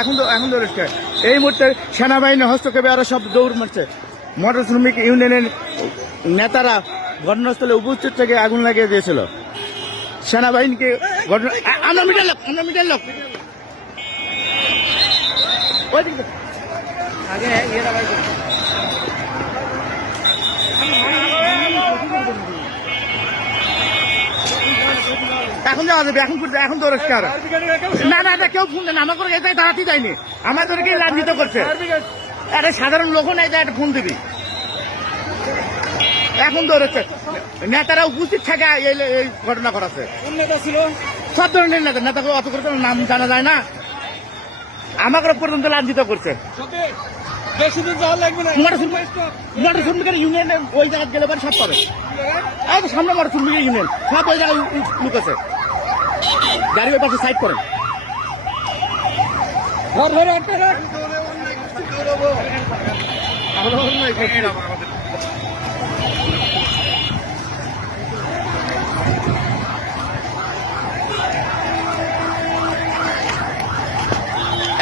এখন ধরেছে এই মুহূর্তে সেনাবাহিনী হস্তক্ষেপে আরো সব দৌড় মারছে। মোটর শ্রমিক ইউনিয়নের নেতারা ঘটনাস্থলে উপস্থিত থেকে আগুন লাগিয়ে দিয়েছিল। সেনাবাহিনীকে আমরা মিটার লোক এখন যাওয়া যাবে, এখন তো রস্কার না কেউ ফোন দেন আমার করে দাঁড়াতে যায়নি, আমার ধরে কি লাঞ্ছিত করছে। আরে সাধারণ লোক নাই একটা ফোন দিবি। এখন ধরেছে নেতারা উপস্থিত থাকে এই ঘটনা করাছে। সব ধরনের নেতা অত করে নাম জানা যায় না, আমাকে পর্যন্ত লাঞ্ছিত করছে। মোটর শ্রমিকের ইউনিয়নে ওই জায়গায় গেলে পরে সব পাবে। সামনে মোটর শ্রমিকের ইউনিয়ন সব ওই জায়গায় লোক আছে। গাড়ি ওই পাশে সাইড করেন।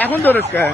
এখন তো রস্কার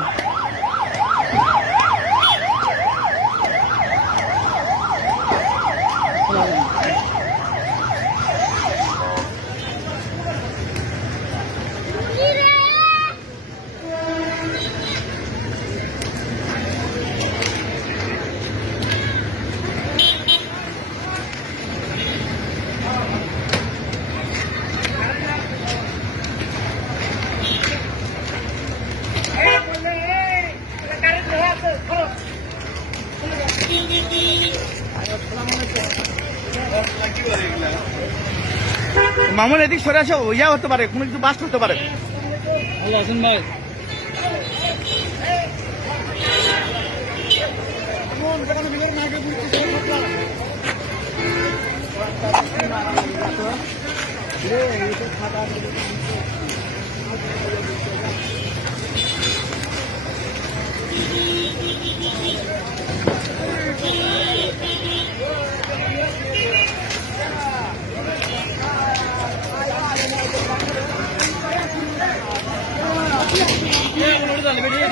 মামুন এদিক সরে আসো, ইয়া হতে পারে, কোনো কিছু বাস করতে পারে।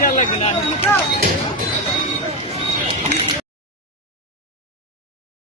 ভাই লাগবে না।